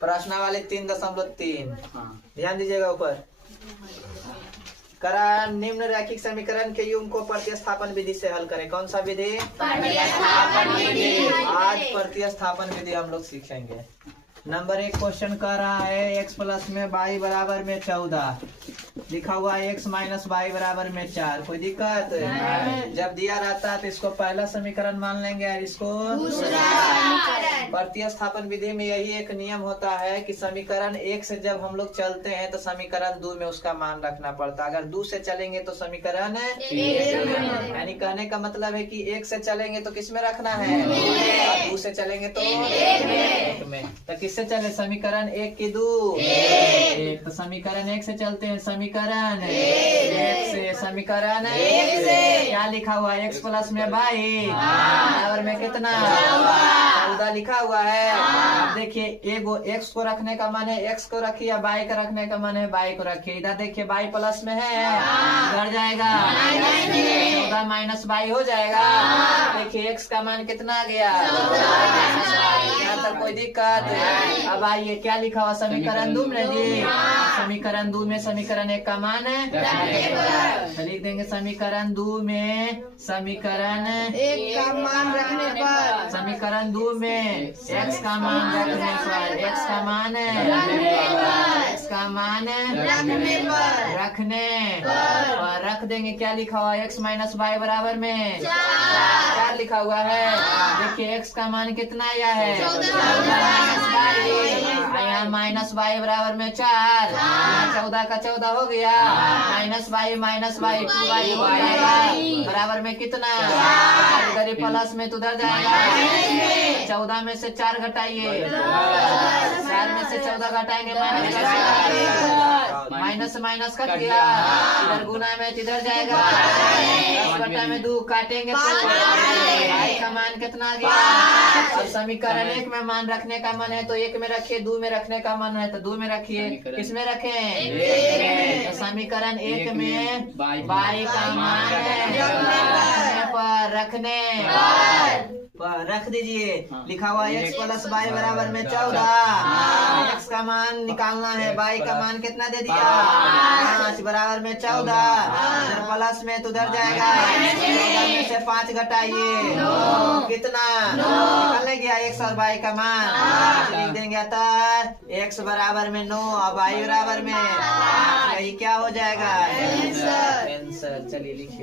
प्रश्नावली 3.3। ध्यान दीजिएगा ऊपर। करण निम्न रैखिक समीकरण के युग्म को प्रतिस्थापन विधि से हल करें। कौन सा विधि? प्रतिस्थापन विधि। आज प्रतिस्थापन विधि हम लोग सीखेंगे। नंबर 1 क्वेश्चन कर रहा है x प्लस में y बराबर में 14 लिखा हुआ है, x माइनस y बराबर में 4। कोई दिक्कत? जब दिया रहता है तो इसको पहला समीकरण मान लेंगे और इसको दूसरा। प्रतिस्थापन विधि में यही एक नियम होता है कि समीकरण 1 से जब हम लोग चलते हैं तो समीकरण 2 में उसका मान रखना पड़ता है। अगर 2 से चलेंगे तो समीकरण यानी कहने का मतलब है कि 1 से चलेंगे तो किस में रखना है, और 2 से चलेंगे तो 1 में। तो किससे चले? समीकरण 1 की 2 1। तो समीकरण 1 से चलते हैं, समीकरण 1 से। समीकरण 1 से क्या लिखा हुआ है? x प्लस में y बराबर में कितना? 14 लिखा हुआ है। अब देखिए एगो x को रखने का मन है x को रखिए, y का रखने का मन है y को रखिए। इधर देखिए y प्लस में है, इधर जाएगा 14 माइनस y हो जाएगा। देखिए x का मान कितना आ गया? यहाँ तक कोई दिक्कत? अब आइए क्या लिखा हुआ समीकरण 2 में जी? समीकरण 2 में समीकरण 1 का मान है तो लिख देंगे समीकरण 2 में समीकरण 1 का मान रखने पर, समीकरण 2 में x का मान रखने पर, x का मान x का मान रखने पर रख देंगे। क्या लिखा हुआ है? x माइनस y बराबर में 4 लिखा हुआ है। देखिए x का मान कितना आया है? 14 यहाँ माइनस y बराबर में 4, 14 का 14 हो गया, माइनस y 2y हो जाएगा बराबर में कितना? इधर प्लस में तो उधर जाएगा। 14 में से 4 घटाइए, 4 में से 14 घटाएंगे माइनस माइनस कट गया, इधर गुना में इधर जाएगा। 10 में 2 काटेंगे तो y का मान कितना आ गया? अब समीकरण 1 में मान रखने का मन है तो 1 में रखिए, 2 में रखने का मन है तो 2 में रखिए। किस में रखें? तो समीकरण 1 में y का मान रखने पर रख दीजिए। लिखा हुआ x प्लस y बराबर में 14। x का मान निकालना है, y का मान कितना दे दिया? 5 बराबर में 14। प्लस में तो उधर जाएगा, 14 में से 5 घटाइए कितना? निकल गया x और y का मान। लिख देंगे अतः x बराबर में 9 और y बराबर में 5। यही क्या हो जाएगा? आंसर। चलिए लिखिए।